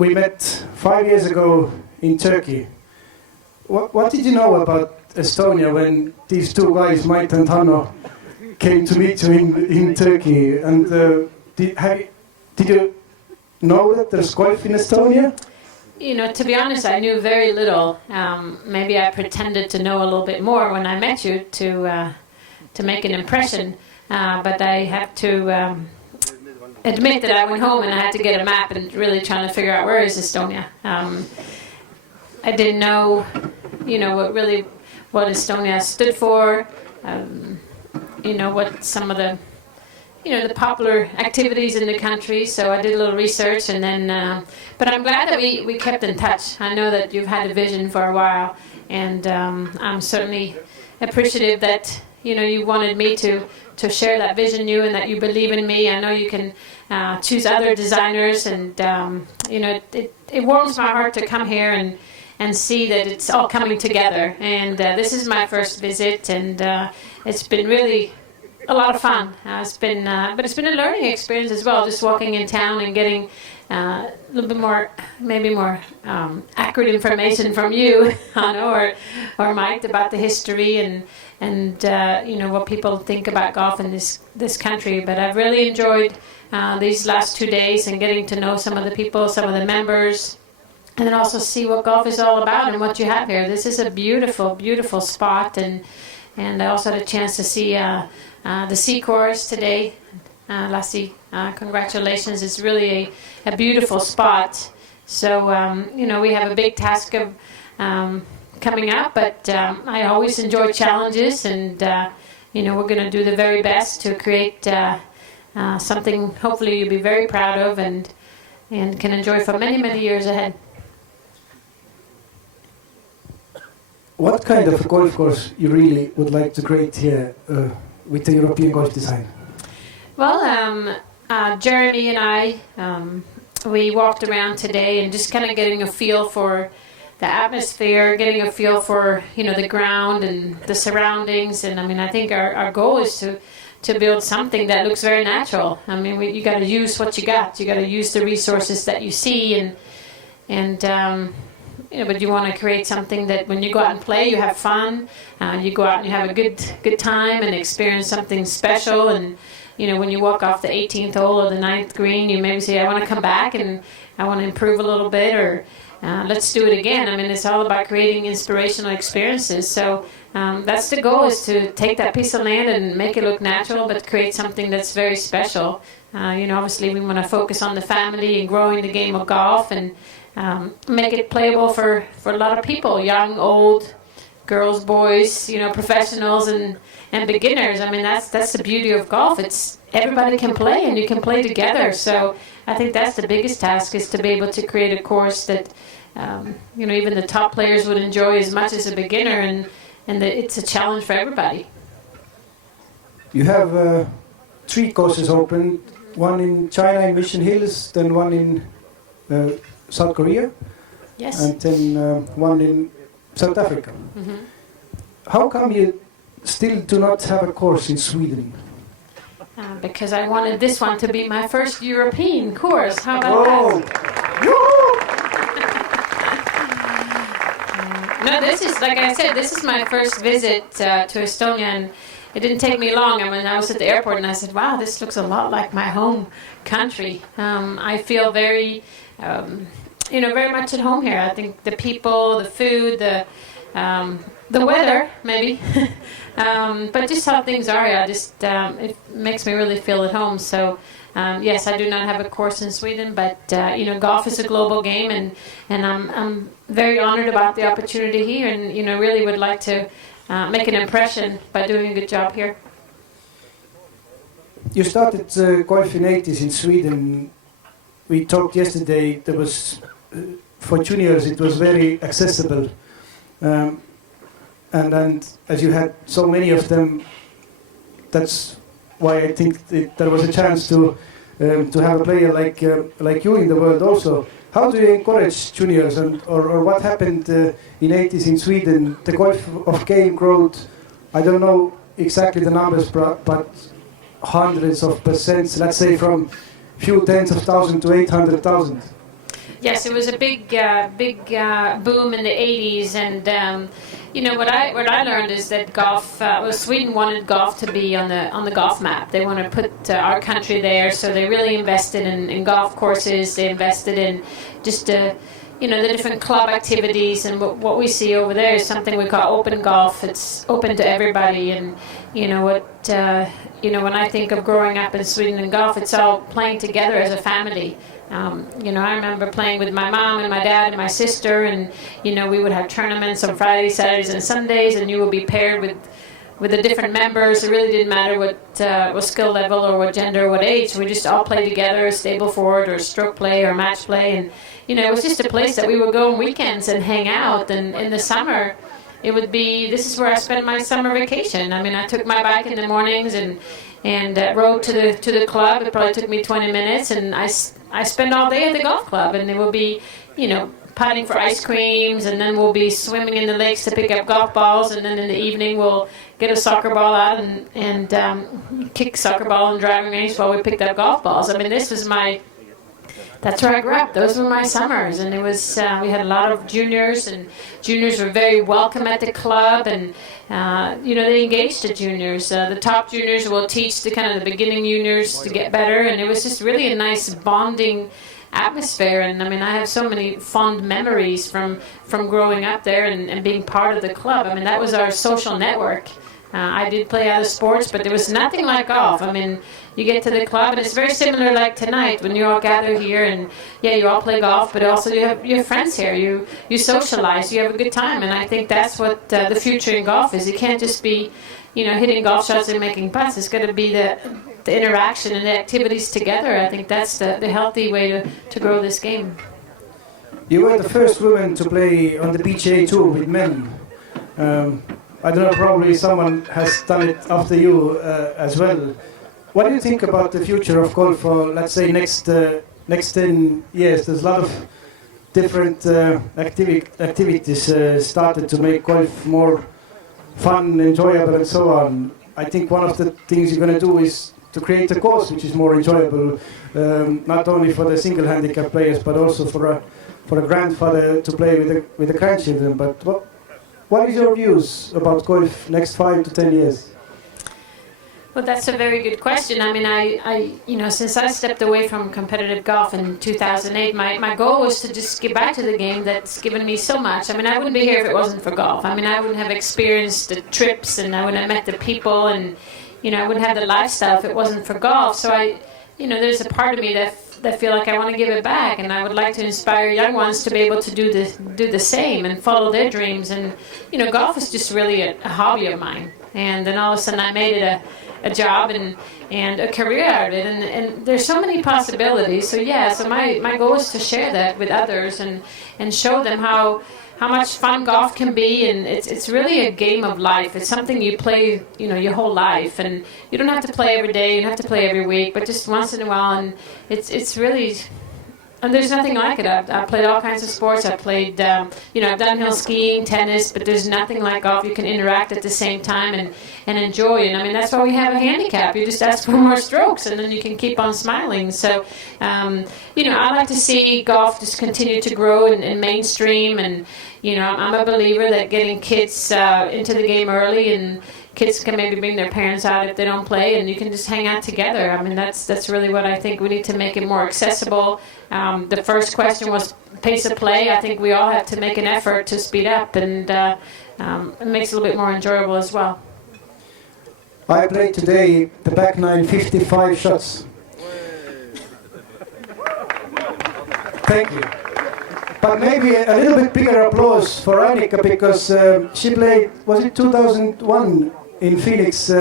we met 5 years ago in Turkey. What did you know about Estonia when these two guys, Mait and Hanno, came to meet you in Turkey? And did you know that there's golf in Estonia? You know, to be honest, I knew very little. Maybe I pretended to know a little bit more when I met you to make an impression. But I have to admit that I went home and I had to get a map and really trying to figure out where is Estonia. I didn't know, you know, what Estonia stood for. You know, what some of the, you know, the popular activities in the country. So I did a little research, and then, but I'm glad that we kept in touch. I know that you've had a vision for a while, and I'm certainly appreciative that, you know, you wanted me to share that vision, and that you believe in me. I know you can choose other designers, and you know, it warms my heart to come here and see that it's all coming together. And this is my first visit, and it's been really a lot of fun. But it's been a learning experience as well, just walking in town and getting a little bit more, maybe more accurate information from you, Hanno, or Mike, about the history and you know, what people think about golf in this country. But I've really enjoyed these last 2 days and getting to know some of the people, some of the members, and then also see what golf is all about and what you have here. This is a beautiful, beautiful spot, and I also had a chance to see the sea course today. Lassie, congratulations. It's really a beautiful spot. So, you know, we have a big task of coming up, but I always enjoy challenges, and, you know, we're going to do the very best to create something hopefully you'll be very proud of and can enjoy for many, many years ahead. What kind of a golf course you really would like to create here with the European golf design? Well, Jeremy and I, we walked around today and just kind of getting a feel for the atmosphere, getting a feel for, you know, the ground and the surroundings. And I mean, I think our goal is to build something that looks very natural. I mean, you got to use what you got. You got to use the resources that you see, and you know, but you want to create something that when you go out and play, you have fun. You go out and you have a good time and experience something special. And you know, when you walk off the 18th hole or the 9th green, you maybe say, I want to come back and I want to improve a little bit, or let's do it again. I mean, it's all about creating inspirational experiences. So that's the goal, is to take that piece of land and make it look natural, but create something that's very special. You know, obviously we want to focus on the family and growing the game of golf, and make it playable for a lot of people, young, old, girls, boys, you know, professionals and beginners. I mean, that's the beauty of golf. It's everybody can play, and you can play together. So I think that's the biggest task, is to be able to create a course that you know, even the top players would enjoy as much as a beginner, and that it's a challenge for everybody. You have 3 courses open, one in China in Mission Hills, then one in South Korea, Yes. and then one in South Africa. Mm-hmm. How come you still do not have a course in Sweden? Because I wanted this one to be my first European course. How about that? No, this is, like I said, this is my first visit to Estonia, and it didn't take me long. I mean, I was at the airport and I said, wow, this looks a lot like my home country. I feel very, you know, very much at home here. I think the people, the food, the weather, maybe, but just how things are. It makes me really feel at home. So, yes, I do not have a course in Sweden, but you know, golf is a global game, and I'm very honored about the opportunity here, and you know, really would like to make an impression by doing a good job here. You started golf in 80s in Sweden. We talked yesterday. There was for juniors, it was very accessible. And as you had so many of them, that's why I think there was a chance to have a player like you in the world also. How do you encourage juniors, or what happened in 80s in Sweden? The golf of game growth, I don't know exactly the numbers, but hundreds of percents, let's say from few tens of thousands to 800,000. Yes, it was a big boom in the 80s, and you know what I learned is that golf. Sweden wanted golf to be on the golf map. They wanted to put our country there, so they really invested in golf courses. They invested in just you know, the different club activities, and what we see over there is something we call open golf. It's open to everybody, and you know what. You know, when I think of growing up in Sweden and golf, it's all playing together as a family. You know, I remember playing with my mom and my dad and my sister, and you know, we would have tournaments on Fridays, Saturdays, and Sundays, and you would be paired with the different members. It really didn't matter what skill level or what gender or what age. We just all played together, stable forward or stroke play or match play, and you know, it was just a place that we would go on weekends and hang out. And in the summer, it would be, this is where I spent my summer vacation. I mean, I took my bike in the mornings and rode to the club. It probably took me 20 minutes, and I spend all day at the golf club, and there will be, you know, putting for ice creams, and then we'll be swimming in the lakes to pick up golf balls, and then in the evening we'll get a soccer ball out and kick soccer ball in driving range while we picked up golf balls. I mean, this was that's where I grew up. Those were my summers, and it was we had a lot of juniors, and juniors were very welcome at the club, and you know, they engaged the juniors. The top juniors will teach the kind of the beginning juniors to get better, and it was just really a nice bonding atmosphere. And I mean, I have so many fond memories from growing up there and being part of the club. I mean, that was our social network. I did play other sports, but there was nothing like golf. I mean, you get to the club, and it's very similar like tonight when you all gather here, and yeah, you all play golf, but also you have friends here. You socialize, you have a good time, and I think that's what the future in golf is. You can't just be, you know, hitting golf shots and making putts. It's got to be the interaction and the activities together. I think that's the healthy way to grow this game. You were the first woman to play on the PGA Tour with men. I don't know, probably someone has done it after you as well. What do you think about the future of golf for, let's say, next 10 years? There's a lot of different activities started to make golf more fun, enjoyable, and so on. I think one of the things you're going to do is to create a course which is more enjoyable, not only for the single handicap players, but also for a grandfather to play with the grandchildren. But what is your views about golf next 5 to 10 years? Well, that's a very good question. I mean, I you know, since I stepped away from competitive golf in 2008, my goal was to just get back to the game that's given me so much. I mean, I wouldn't be here if it wasn't for golf. I mean, I wouldn't have experienced the trips, and I wouldn't have met the people, and you know, I wouldn't have the lifestyle if it wasn't for golf. So you know, there's a part of me that feel like I want to give it back, and I would like to inspire young ones to be able to do the same and follow their dreams. And you know, golf is just really a hobby of mine, and then all of a sudden I made it a job and a career out of it, and there's so many possibilities. So yeah, so my goal is to share that with others and show them how much fun golf can be, and it's really a game of life. It's something you play, you know, your whole life, and you don't have to play every day, you don't have to play every week, but just once in a while. And it's really, and there's nothing like it. I've played all kinds of sports. I've played, you know, I've done hill skiing, tennis, but there's nothing like golf. You can interact at the same time and enjoy. And I mean, that's why we have a handicap. You just ask for more strokes, and then you can keep on smiling. So, you know, I like to see golf just continue to grow and mainstream. And, you know, I'm a believer that getting kids into the game early, and kids can maybe bring their parents out if they don't play, and you can just hang out together. I mean, that's really what I think. We need to make it more accessible. The first question was pace of play. I think we all have to make an effort to speed up, and it makes it a little bit more enjoyable as well. I played today the back nine 55 shots. Thank you. But maybe a little bit bigger applause for Annika, because she played, was it 2001 in Phoenix,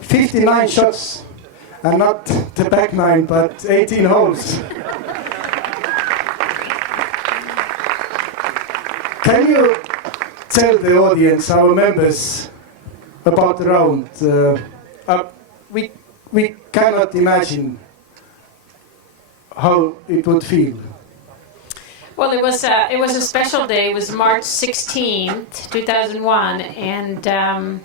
59 shots, and not the back nine, but 18 holes. Can you tell the audience, our members, about the round? We cannot imagine how it would feel. Well, it was a special day. It was March 16th, 2001, and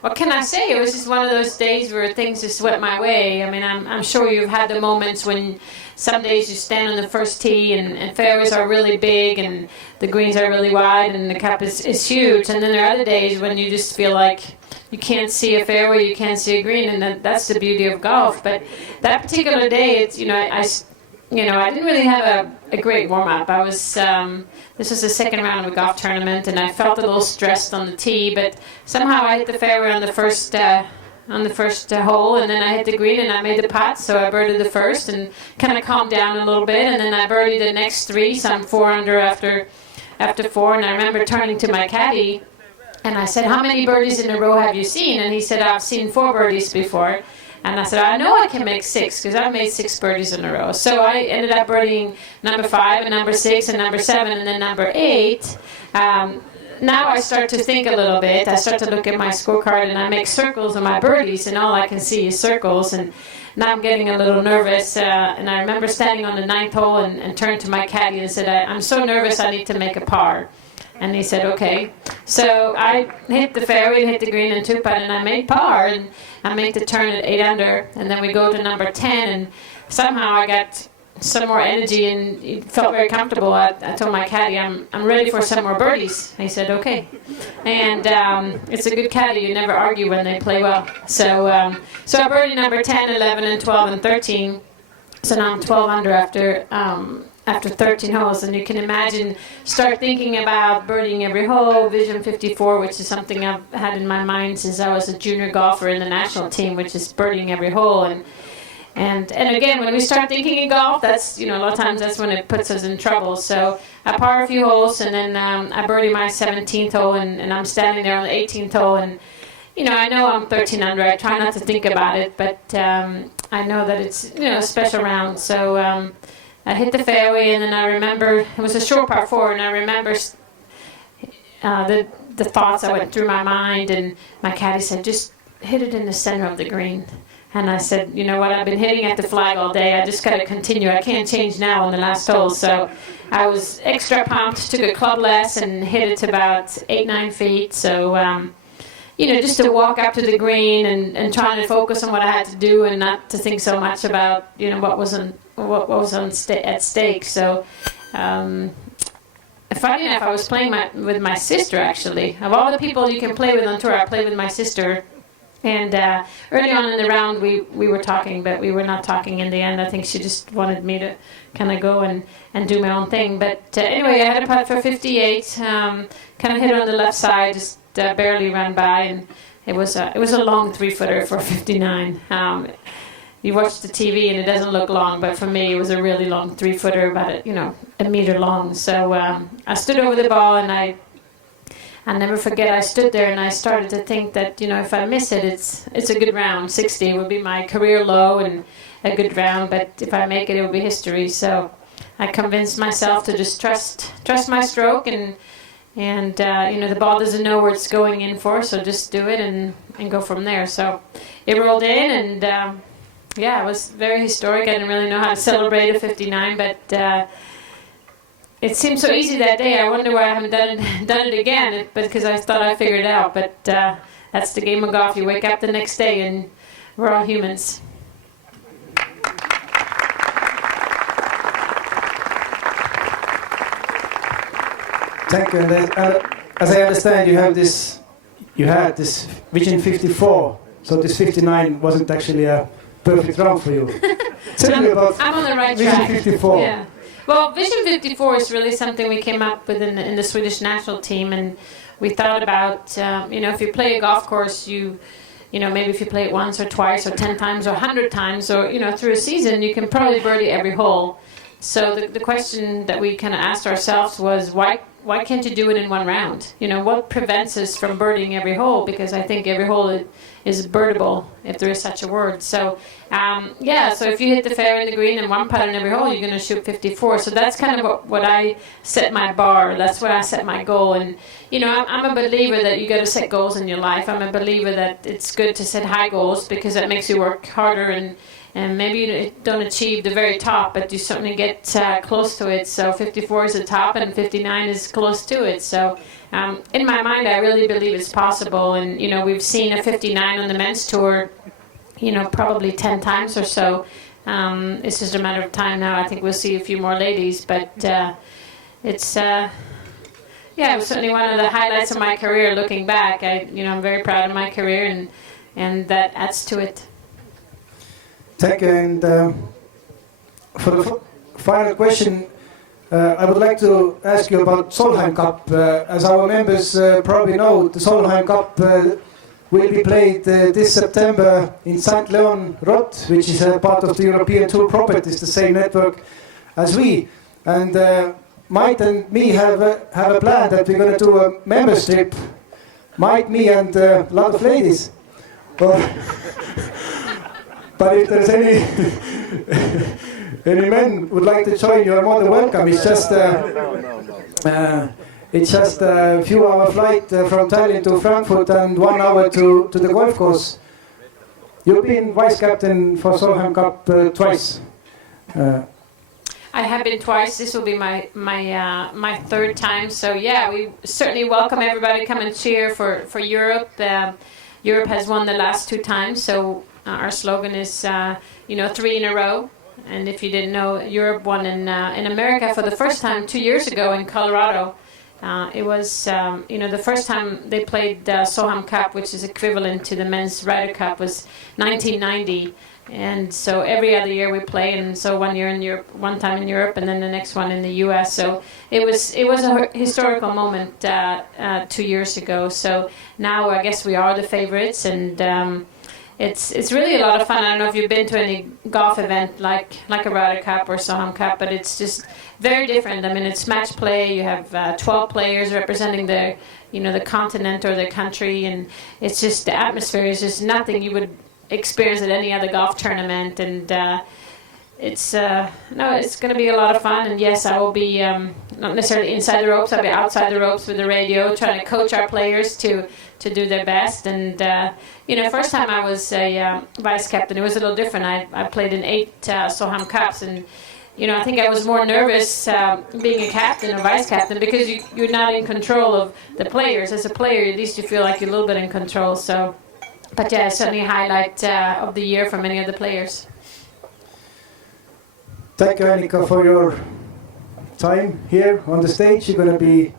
what can I say? It was just one of those days where things just went my way. I mean, I'm sure you've had the moments when some days you stand on the first tee and fairways are really big and the greens are really wide and the cup is huge. And then there are other days when you just feel like you can't see a fairway, you can't see a green, and that's the beauty of golf. But that particular day, it's, I didn't really have a great warm-up. I was, this was the second round of a golf tournament, and I felt a little stressed on the tee, but somehow I hit the fairway on the first hole, and then I hit the green, and I made the putt, so I birdied the first, and kind of calmed down a little bit, and then I birdied the next three, so I'm 4 under after 4, and I remember turning to my caddy, and I said, how many birdies in a row have you seen? And he said, I've seen 4 birdies before. And I said, I know I can make 6 because I've made 6 birdies in a row. So I ended up birdieing number 5 and number 6 and number 7 and then number 8. Now I start to think a little bit. I start to look at my scorecard and I make circles on my birdies and all I can see is circles. And now I'm getting a little nervous. And I remember standing on the 9th hole and turned to my caddy and said, I'm so nervous I need to make a par. And he said, okay. So I hit the fairway, hit the green and 2-putt, and I made par. And I made the turn at 8 under. And then we go to number 10, and somehow I got some more energy and it felt very comfortable. I told my caddy, I'm ready for some more birdies. He said, okay. And it's a good caddy. You never argue when they play well. So I birdied number 10, 11, and 12, and 13. So now I'm 12 under after 13 holes, and you can imagine, start thinking about birdieing every hole, Vision 54, which is something I've had in my mind since I was a junior golfer in the national team, which is birdieing every hole. And again, when we start thinking in golf, that's, a lot of times that's when it puts us in trouble. So I par a few holes, and then I birdie my 17th hole, and I'm standing there on the 18th hole, and I know I'm 13 under. I try not to think about it, but I know that it's, a special round. So I hit the fairway, and then I remember, it was a short par 4, and I remember the thoughts that went through my mind, and my caddy said, just hit it in the center of the green. And I said, you know what, I've been hitting at the flag all day, I just got to continue, I can't change now on the last hole. So I was extra pumped, took a club lesson, and hit it to about 8-9 feet. So, just to walk up to the green and trying to focus on what I had to do and not to think so much about, what was at stake. So, funny enough, I was playing with my sister, actually. Of all the people you can play with on tour, I played with my sister. And early on in the round, we were talking, but we were not talking in the end. I think she just wanted me to kind of go and do my own thing. But anyway, I had a putt for 58, kind of hit on the left side, just barely ran by, and it was a long 3-footer for 59. You watch the TV and it doesn't look long, but for me it was a really long 3-footer, about a meter long. So I stood over the ball, and I never forget, I stood there and I started to think that, if I miss it, it's a good round. 60 would be my career low and a good round, but if I make it, it will be history. So I convinced myself to just trust my stroke, and the ball doesn't know where it's going in for, so just do it and go from there. So it rolled in, and it was very historic. I didn't really know how to celebrate a 59, but it seemed so easy that day. I wonder why I haven't done it again, because I thought I figured it out. But that's the game of golf. You wake up the next day, and we're all humans. Thank you. And as I understand, you had this Vision 54. So this 59 wasn't actually a perfect round for you. Tell me about I'm on the right Vision track. 54. Yeah. Well, Vision 54 is really something we came up with in the Swedish national team, and we thought about, if you play a golf course, maybe if you play it once or twice or 10 times or 100 times or, through a season, you can probably birdie every hole. So the question that we kind of asked ourselves was, why can't you do it in one round? What prevents us from birdieing every hole? Because I think every hole is birdable, if there is such a word. So, so if you hit the fairway and the green and 1 putt in every hole, you're going to shoot 54. So that's kind of what I set my bar. That's where I set my goal. And, I'm a believer that you got to set goals in your life. I'm a believer that it's good to set high goals because that makes you work harder, and maybe you don't achieve the very top, but you certainly get close to it. So 54 is the top, and 59 is close to it. So in my mind, I really believe it's possible. And, you know, we've seen a 59 on the men's tour, you know, probably 10 times or so. It's just a matter of time now. I think we'll see a few more ladies, but it's, yeah, it was certainly one of the highlights of my career looking back. I'm very proud of my career, and that adds to it. Thank you. And for the final question, I would like to ask you about Solheim Cup. As our members probably know, the Solheim Cup will be played this September in St. Leon Rot, which is a part of the European Tour Properties, the same network as we. And Mait and me have a plan that we're going to do a members trip. Mait, me, and a lot of ladies. But if there's any men would like to join, you are more than welcome. It's just it's just a few-hour flight from Tallinn to Frankfurt and 1 hour to the golf course. You've been vice captain for Solheim Cup twice. I have been twice. This will be my third time. So yeah, we certainly welcome everybody come and cheer for Europe. Europe has won the last 2 times, so our slogan is 3 in a row. And if you didn't know, Europe won in America for the first time 2 years ago in Colorado. It was the first time they played Solheim Cup, which is equivalent to the men's Ryder Cup, was 1990. And so every other year we play, and so 1 year in Europe, 1 time in Europe, and then the next one in the U.S. So it was a historical moment 2 years ago. So now I guess we are the favorites, and it's really a lot of fun. I don't know if you've been to any golf event like a Ryder Cup or Solheim Cup, but it's just very different. I mean, it's match play. You have 12 players representing the continent or the country, and it's just the atmosphere is just nothing you would experience at any other golf tournament. And it's going to be a lot of fun. And yes, I will be not necessarily inside the ropes. I'll be outside the ropes with the radio, trying to coach our players to do their best. And first time I was a vice captain, it was a little different. I played in 8 Solheim Cups, and I think I was more nervous being a captain or vice captain because you're not in control of the players. As a player, at least you feel like you're a little bit in control. So, but yeah, certainly a highlight of the year for many of the players. Thank you, Annika, for your time here on the stage. You're going to be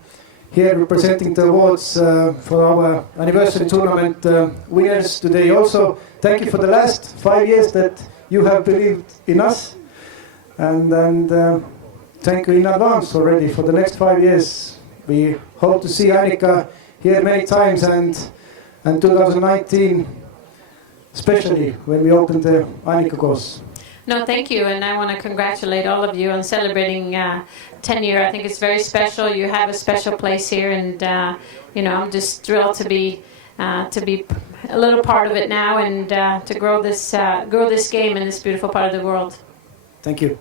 here representing the awards for our anniversary tournament winners today also. Thank you for the last 5 years that you have believed in us. And thank you in advance already for the next 5 years. We hope to see Annika here many times, and 2019 especially when we open the Annika course. No, thank you, and I want to congratulate all of you on celebrating 10 years. I think it's very special. You have a special place here, and I'm just thrilled to be a little part of it now, and to grow this game in this beautiful part of the world. Thank you.